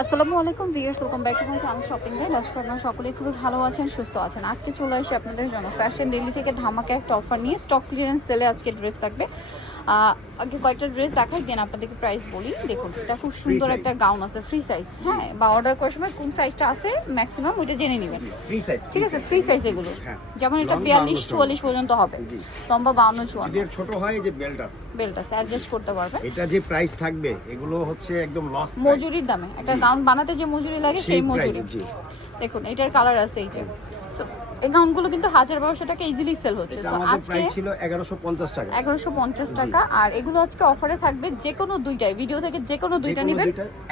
আসসালামু আলাইকুম viewers welcome back to my channel shopping guide. আজকে আপনারা সকলেই খুবই ভালো আছেন, সুস্থ আছেন। আজকে চলে আসি আপনাদের জন্য। ফ্যাশন ডেলি থেকে ধামাকা একটা অফার নিয়ে স্টক ক্লিয়ারেন্স সেলে আজকে ড্রেস থাকবে। আগে কয়েকটা ড্রেস দেখাই দেন আপনাদেরকে প্রাইস বলি। দেখুন এটা খুব সুন্দর একটা গাউন আছে ফ্রি সাইজ হ্যাঁ বা অর্ডার করার সময় কোন সাইজটা আছে ম্যাক্সিমাম ওইটা জেনে নেবেন। ফ্রি সাইজ ঠিক আছে? ফ্রি সাইজ এগুলো। হ্যাঁ। যেমন এটা বিয়াল্লিশ চুয়াল্লিশ পর্যন্ত হবে। লম্বা বাউন্ন চুয়ান্ন। ছোট হয় যে বেল্ট আছে। বেল্ট আছে অ্যাডজাস্ট করতে পারবেন। এটা যে প্রাইস থাকবে এগুলো হচ্ছে একদম লস মজুরির দামে। একটা গাউন বানাতে যে মজুরি লাগে সেই মজুরি। দেখুন এটার কালার আছে এই যে। So, এই গাউনগুলো কিন্তু হাজার বারোশো টাকা ইজিলি সেল হচ্ছে। আমাদের আজকে প্রাইস ছিল 1150 টাকা। এগারোশো পঞ্চাশ টাকা। আর এগুলো আজকে অফারে থাকবে যে কোনো দুইটাই। ভিডিও থেকে যে কোনো দুইটা নেবেন।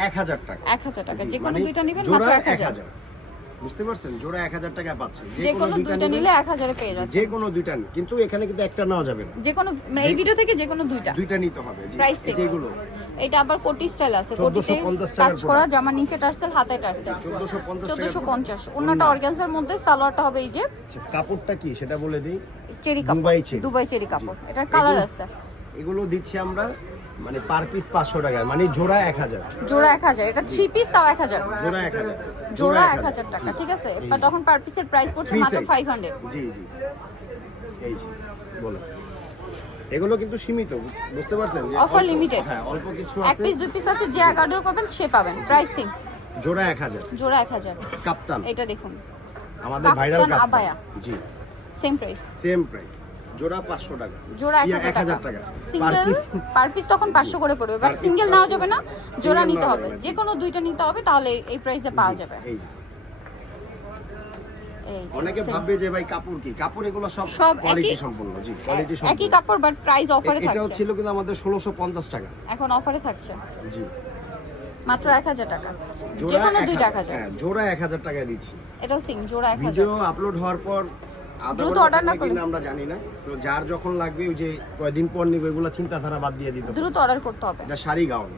1000 টাকা। এক হাজার টাকা। জি, যে কোনো মানে দুইটা নেবেন মাত্র এক হাজার। 1000 বুঝতে পারছেন? জোড়া 1000 টাকা পাচ্ছেন যে কোনো দুইটা নিলে এক হাজারে পেয়ে যাচ্ছে যে কোনো দুইটা কিন্তু এখানে কিন্তু একটা নেওয়া যাবে না। যে কোনো মানে এই ভিডিও থেকে যে কোনো দুইটা। দুইটা নিতে হবে। same। যেগুলো এটা আবার কোটি স্টাইল আছে কোটিতে 1450 কাজ করা জামা নিচে টার্সেল হাতে টার্সেল 1450 টাকা পঞ্চাশ অন্যটা অর্গানজার মধ্যে সালোয়ারটা হবে এই যে আচ্ছা, কাপড়টা কি? সেটা বলে দিই। চেরি কাপড় দুবাই চেরি। কাপড়। এটার কালার আছে। এগুলো দিচ্ছি আমরা মানে পার পিস 500 টাকা মানে জোড়া 1000 জোড়া এক হাজার। এটা থ্রি পিস তাও এক হাজার। জোড়া 1000 জোড়া এক হাজার। টাকা ঠিক আছে? এবার তখন পার পিসের প্রাইস পড়ছে মাত্র size। ফাইভ হান্ড্রেড জি জি। এই জি বলো। এগুলো কিন্তু সীমিত বুঝতে পারছেন যে অল্প- limited। হ্যাঁ অল্প কিছু আছে। এক পিস দুই পিস আছে যে অর্ডার করবেন সে পাবেন। প্রাইসিং জোড়া 1000 জোড়া এক হাজার। কাপ্তান। এটা দেখুন। আমাদের ভাইরাল কাপ্তান আবায়া। জি। সেম প্রাইস সেম প্রাইস জোড়া 500 টাকা। জোড়া এক ইয়া, হাজার 1000 টাকা। সিঙ্গেল পার পিস তখন পাঁচশো করে পড়বে। বাট সিঙ্গেল 500 যাবে না। জোড়া নিতে হবে। যে কোনো দুইটা নিতে হবে তাহলে এই প্রাইসে পাওয়া যাবে। এই অনেকে ভাববে যে ভাই কাপড় কি? কাপড় এগুলো সব সব কোয়ালিটি একই- সম্পূর্ণ জি কোয়ালিটি একই সম্পূর্ণ কাপড় বাট প্রাইস অফারে এ- এটাও ছিল কিন্তু আমাদের 1650 টাকা। এখন অফারে থাকছে। জি। মাত্র এক হাজার টাকা। যে কোনো দুইটা এক হাজার- হাজার হ্যাঁ জোড়া 1000 টাকা দিচ্ছি। এটাও সিং জোড়া এক হাজার। ভিডিও আপলোড হওয়ার পর দ্রুত order না করলে। আমরা জানি না। তো যার যখন লাগবে ওই যে কয়দিন পর নিবে এগুলো চিন্তাধারা বাদ দিয়ে দিতে। দ্রুত অর্ডার করতে হবে। এটা শাড়ি গাউন।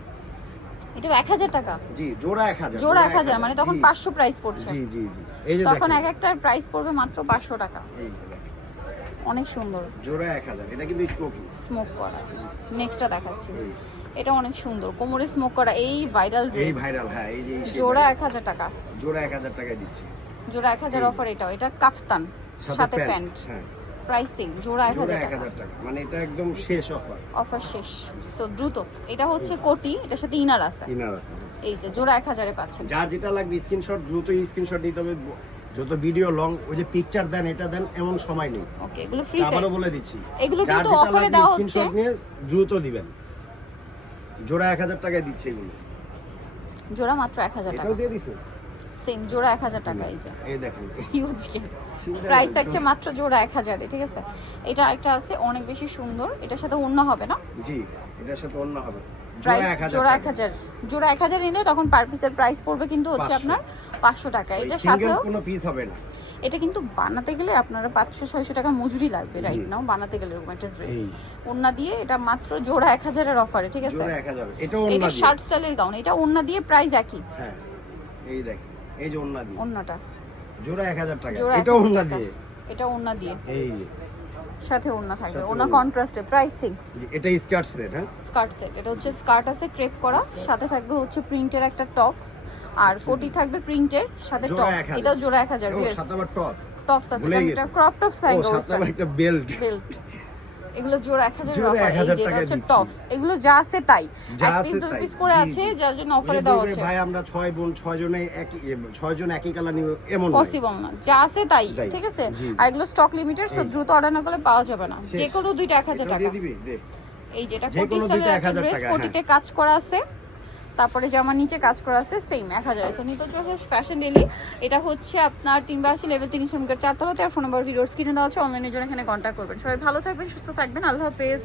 এটা এক হাজার টাকা। জি জোড়া এক হাজার জোড়া এক হাজার মানে তখন জি, পাঁচশো প্রাইস পড়ছে। জি জি জি। এই যে তখন এক একটার প্রাইস পড়বে মাত্র পাঁচশো টাকা। এই অনেক সুন্দর। জোড়া এক হাজার এটা কিন্তু স্মোকি স্মোক করা। নেক্সটটা দেখাচ্ছি। এটা অনেক সুন্দর। কোমরে স্মোক করা। এই ভাইরাল এই ভাইরাল হ্যাঁ এই যে জোড়া viral। এক হাজার টাকা। জোড়া এক হাজার টাকায় দিচ্ছি। জোড়া এক হাজার এই। অফার এটাও। এটা কাফতান সাথে প্যান্ট। হ্যাঁ। প্রাইসিং জোড়া এক জোড়া হাজার এক টাকা। হাজার টাকা। মানে এটা একদম শেষ অফার অফার শেষ। সো দ্রুত। এটা হচ্ছে কোটি এটার সাথে ইনার আছে। ইনার আছে। এই যে জোড়া এক হাজারে পাচ্ছেন। যার যেটা লাগবে স্ক্রিনশট দ্রুত স্ক্রিনশট দিতে হবে। যত ভিডিও লং ওই যে পিকচার দেন এটা দেন এমন সময় নেই। ওকে এগুলো ফ্রি সাইজ বলে দিচ্ছি। এগুলো কিন্তু অফারে দেওয়া হচ্ছে। স্ক্রিনশট নিয়ে দ্রুত দিবেন। জোড়া এক হাজার টাকায় দিচ্ছে এগুলো। জোড়া মাত্র এক হাজার টাকা। এটাও দিয়ে দিছে। সেম জোড়া এক হাজার টাকা এই যে। হিউজ প্রাইস থাকছে মাত্র জোড়া এক হাজারে ঠিক আছে? এটা একটা আছে অনেক বেশি সুন্দর। এটার সাথে অন্য হবে না? জি এটার সাথে অন্য হবে। প্রাইস জোড়া এক হাজার। জোড়া এক হাজার নিলে তখন পার পিসের প্রাইস পড়বে কিন্তু হচ্ছে আপনার পাঁচশো টাকা। এটার সাথেও কোনো পিস হবে না। এটা কিন্তু বানাতে গেলে আপনারা পাঁচশো ছয়শো টাকা মজুরি লাগবে রাইট নাও বানাতে গেলে এরকম একটা ড্রেস। ওন্না দিয়ে এটা মাত্র জোড়া এক হাজারের অফারে ঠিক আছে? এটা শার্ট স্টাইলের গাউন এটা ওন্না দিয়ে প্রাইস একই। হ্যাঁ। এই দেখেন। এই যে অন্য দিয়ে। ওন্নাটা জোড়া এক হাজার টাকা। জোড়া এটাও 1000 অন্য টাকা। দিয়ে? এটা ওন্না দিয়ে। এই যে। সাথে ওন্না থাকবে। ওন্না কন্ট্রাস্টে প্রাইসিং এটা স্কার্ট সেট হ্যাঁ? Skirt set. এটা হচ্ছে স্কার্ট আছে ক্রেপ করা। সাথে থাকবে হচ্ছে প্রিন্টের একটা টপস। আর কোটি থাকবে প্রিন্টের সাথে টপস। 1000 এটাও জোড়া এক হাজার সাথে আবার টপ টপস আছে। এটা ক্রপ টপস থাকবে সাথে আবার একটা বেল্ট বেল্ট এগুলো জোড়া এক হাজার জোড়া অফার এই 1000 যেটা টাকা দিচ্ছি। টপস এগুলো যা আছে তাই। এক পিস দুই পিস করে আছে যার জন্য অফারে দেওয়া হচ্ছে। ভাই আমরা ছয় বোন ছয় জনে একই এ, ছয় জন একই কালার নিব এমন নয়। পসিবল না যা আছে তাই। ঠিক আছে। আর এগুলো স্টক লিমিটেড সো দ্রুত অর্ডার না করলে পাওয়া যাবে না। যে কোনো দুইটা এক হাজার এটাও টাকা। এই যেটা কোটি স্টাইলের 1000 ড্রেস কোটিতে কাজ করা আছে। তারপরে জামার নিচে কাজ করা আছে সেম এক হাজার। আছে নিত ফ্যাশন ডেলি এটা হচ্ছে আপনার তিনবার আশি লেভেল তিন চার চারতলাতে। আর ফোন নাম্বার ভিডিওর স্ক্রিনে দেওয়া আছে অনলাইনের জন্য এখানে কন্ট্যাক্ট করবেন। সবাই ভালো থাকবেন, সুস্থ থাকবেন। আল্লাহ হাফেজ।